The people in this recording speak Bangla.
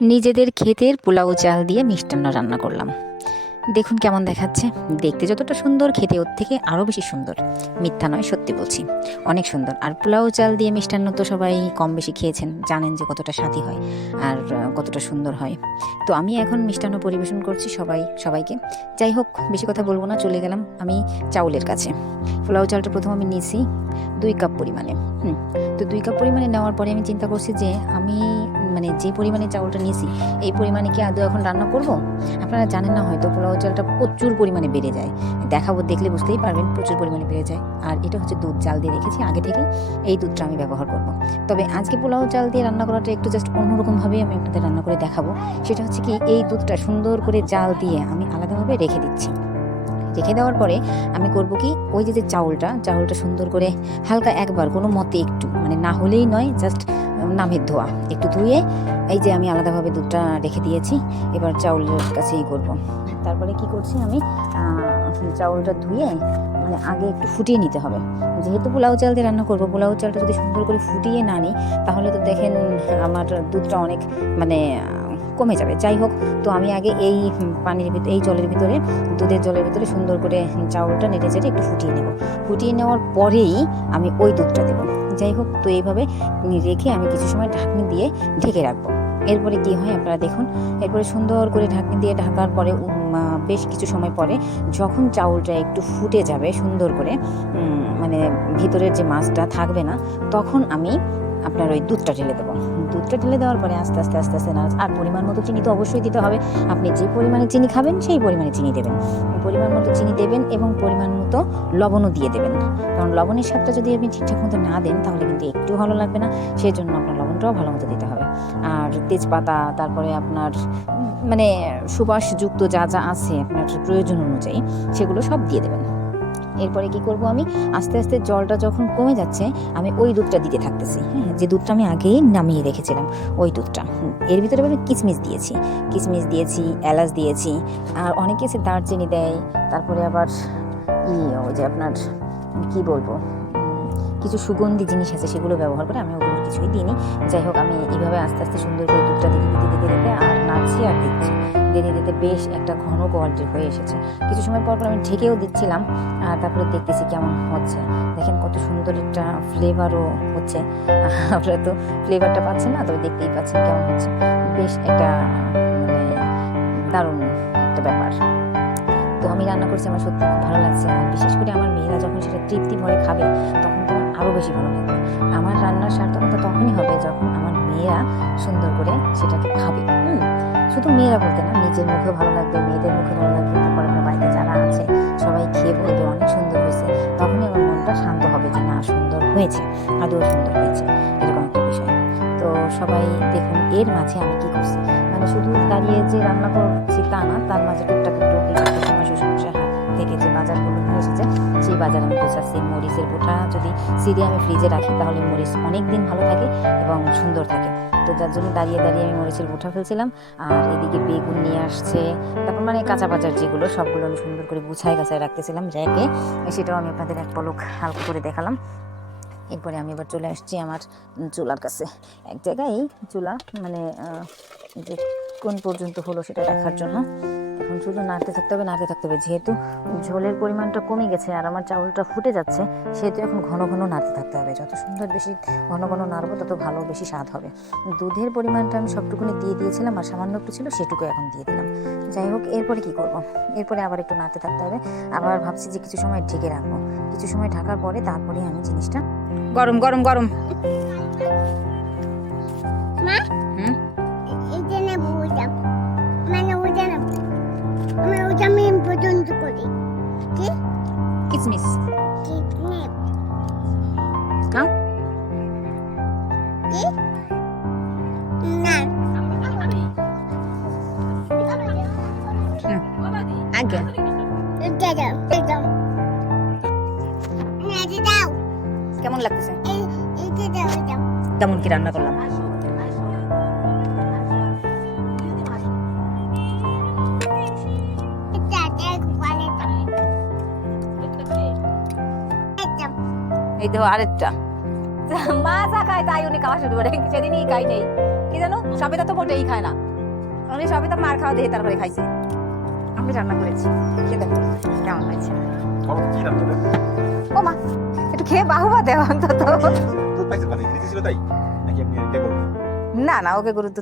নিজেদের ক্ষেতের পোলাও চাল দিয়ে মিষ্টান্ন রান্না করলাম। দেখুন কেমন দেখাচ্ছে। দেখতে যতটা সুন্দর, খেতে ওর থেকে আরও বেশি সুন্দর। মিথ্যা নয়, সত্যি বলছি। অনেক সুন্দর। আর পোলাও চাল দিয়ে মিষ্টান্ন তো সবাই কম বেশি খেয়েছেন, জানেন যে কতটা স্বাদই হয় আর কতটা সুন্দর হয়। তো আমি এখন মিষ্টান্ন পরিবেশন করছি সবাই, সবাইকে। যাই হোক, বেশি কথা বলব না, চলে গেলাম আমি চাউলের কাছে। পোলাও চালটা প্রথম আমি নিয়েছি দুই কাপ পরিমাণে। হুম, তো দুই কাপ পরিমাণে নেওয়ার পরে আমি চিন্তা করছি যে আমি মানে যে পরিমাণে চাউলটা নিয়েছি, এই পরিমাণে কি আদৌ এখন রান্না করব? আপনারা জানেন না, হয়তো পোলাও চালটা প্রচুর পরিমাণে বেড়ে যায়। দেখাবো, দেখলে বুঝতেই পারবেন প্রচুর পরিমাণে বেড়ে যায়। আর এটা হচ্ছে দুধ চাল দিয়ে রেখেছি, আগে থেকে এই দুধটা আমি ব্যবহার করব। তবে আজকে পোলাও চাল দিয়ে রান্না করাটা একটু জাস্ট অন্যরকমভাবেই আমি আপনাদের রান্না করে দেখাবো। সেটা হচ্ছে কি, এই দুধটা সুন্দর করে জাল দিয়ে আমি আলাদাভাবে রেখে দিচ্ছি। রেখে দেওয়ার পরে আমি করব কি, ওই যে যে চাউলটা চাউলটা সুন্দর করে হালকা একবার কোনো মতে একটু মানে না হলেই নয় জাস্ট নামের ধোয়া। একটু ধুয়ে এই যে আমি আলাদাভাবে দুধটা রেখে দিয়েছি, এবার চাউলের কাছেই করব। তারপরে কি করছি আমি? চাউলটা ধুয়ে মানে আগে একটু ফুটিয়ে নিতে হবে। যেহেতু পোলাও চাল দিয়ে রান্না করব, পোলাও চালটা যদি সুন্দর করে ফুটিয়ে না নিই, তাহলে তো দেখেন আমার দুধটা অনেক মানে কমে যাবে। যাই হোক, তো আমি আগে এই পানির ভিতরে এই জলের ভিতরে, দুধের জলের ভিতরে সুন্দর করে চাউলটা নেড়ে চেড়ে একটু ফুটিয়ে নেব। ফুটিয়ে নেওয়ার পরেই আমি ওই দুধটা দেবো। যাই হোক, তো এইভাবে রেখে আমি কিছু সময় ঢাকনি দিয়ে ঢেকে রাখব। এরপরে কি হয় আপনারা দেখুন, এরপরে সুন্দর করে ঢাকনি দিয়ে ঢাকার পরে বেশ কিছু সময় পরে যখন চাউলটা একটু ফুটে যাবে সুন্দর করে মানে ভিতরের যে মাছটা থাকবে না, তখন আমি আপনার ওই দুধটা ঢেলে দেবো। দুধটা ঢেলে দেওয়ার পরে আস্তে আস্তে আস্তে আস্তে নাড়া আর পরিমাণ মতো চিনি তো অবশ্যই দিতে হবে। আপনি যে পরিমাণে চিনি খাবেন, সেই পরিমাণে চিনি দেবেন। পরিমাণ মতো চিনি দেবেন এবং পরিমাণ মতো লবণও দিয়ে দেবেন। কারণ লবণের স্বাদটা যদি আপনি ঠিকঠাক মতো না দেন, তাহলে কিন্তু একটু ভালো লাগবে না। সেই জন্য আপনার লবণটাও ভালো মতো দিতে হবে। আর তেজপাতা, তারপরে আপনার মানে সুবাসযুক্ত যা যা আছে আপনার প্রয়োজন অনুযায়ী, সেগুলো সব দিয়ে দেবেন। এরপরে কি করব আমি? আস্তে আস্তে জলটা যখন কমে যাচ্ছে, আমি ওই দুধটা দিতে থাকতেছি। হ্যাঁ যে দুধটা আমি আগেই নামিয়ে রেখেছিলাম, ওই দুধটা। এর ভিতরে আমি কিচমিচ দিয়েছি। কিচমিচ দিয়েছি, এলাচ দিয়েছি, আর অনেকে এসে দারচিনি দেয়, তারপরে আবার ই, ওই যে আপনার, কি বলব? কিছু সুগন্ধি জিনিস আছে, সেগুলো ব্যবহার করে আমি ওগুলো কিছুই দিইনি। যাই হোক, আমি এইভাবে আস্তে আস্তে সুন্দর করে দুধটা দিতে দিতে দিতে দিতে, আর নাচছি আর দিচ্ছি। দিতে দিতে বেশ একটা ঘন কোয়ালিটির হয়ে এসেছে। কিছু সময় পর পর আমি ঢেকেও দিচ্ছিলাম, আর তারপরে দেখতেছি কেমন হচ্ছে। দেখেন কত সুন্দর একটা ফ্লেভারও হচ্ছে। আপনারা তো ফ্লেভারটা পাচ্ছেন না, তবে দেখতেই পাচ্ছেন কেমন হচ্ছে। বেশ একটা মানে দারুণ একটা ব্যাপার। তো আমি রান্না করছি, আমার সত্যি খুব ভালো লাগছে। আর বিশেষ করে আমার মেয়েরা যখন সেটা তৃপ্তি ভরে খাবে, তখন তো আরও বেশি ভালো লাগবে। আমার রান্নার সার্থকতা তখনই হবে যখন আমার মেয়েরা সুন্দর করে সেটাকে খাবে। হুম, শুধু মেয়েরা বলতে না, নিজের মুখে ভালো লাগবে, মেয়েদের মুখে ভালো লাগবে। তারপর আমার বাড়িতে যারা আছে, সবাই খেয়ে বলবে অনেক সুন্দর হয়েছে। তখনই আমার মনটা শান্ত হবে যে না, সুন্দর হয়েছে, আদৌ সুন্দর হয়েছে, এরকম একটা বিষয়। তো সবাই দেখুন, এর মাঝে আমি কি করছি? মানে শুধু দাঁড়িয়ে যে রান্না করছি তা না, তার মাঝে টুকটাক একটু এই একটা হাত থেকে যে বাজারগুলো নিয়ে এসেছে, সেই বাজার আমি গোছাচ্ছি মরিচের বোটা যদি সিরে আমি ফ্রিজে রাখি, তাহলে মরিচ অনেক দিন ভালো থাকে এবং সুন্দর থাকে। তো যার জন্য দাঁড়িয়ে দাঁড়িয়ে আমি মরিচের বোটা ফেলছিলাম, আর এদিকে বেগুন নিয়ে আসছে, তারপর মানে কাঁচা বাজার যেগুলো, সবগুলো আমি সুন্দর করে গুছায় গাছায় রাখতেছিলাম, র্যাকে, সেটাও আমি আপনাদের এক পলক হালকা করে দেখালাম। এরপরে আমি এবার চলে আসছি আমার চুলার কাছে। এক জায়গায় চুলা মানে যে কোন পর্যন্ত হলো সেটা দেখার জন্য। এখন শুধু নাড়তে থাকতে হবে নাড়তে থাকতে হবে। যেহেতু ঝোলের পরিমাণটা কমে গেছে আর আমার চাউলটা ফুটে যাচ্ছে সেহেতু এখন ঘন ঘন নাড়তে থাকতে হবে। যত সুন্দর বেশি ঘন ঘন নাড়বো তত ভালো বেশি স্বাদ হবে। দুধের পরিমাণটা আমি সবটুকুনি দিয়ে দিয়েছিলাম আর সামান্য একটু ছিল সেটুকু এখন দিয়ে দিলাম। যাই হোক এরপরে কি করব? এরপরে আবার একটু নাড়তে থাকতে হবে। আবার ভাবছি যে কিছু সময় ঢেকে রাখব। কিছু সময় ঢাকার পরে তারপরে আমি জিনিসটা গরম গরম গরম। মা? কিসমিস খাও আগে কেমন লাগতেছে? এই এটা দাও এটা কেমন কি রান্না করলাম? এই দেখো আরেকটা। মা যা খায় তাই উনি খাওয়া শুরু করে। সেদিনই খাই নেই। কি জানো? সবেদা তো মোটেই খায় না। অনেক সবেদা মার খাওয়া দিয়ে তারপরে খাইছে। আমি রান্না করেছি। খেয়ে দেখো কেমন হয়েছে। ও মা একটু খেয়ে বাহুবা দেওয়া অন্তত। না না ওকে গুরুত্ব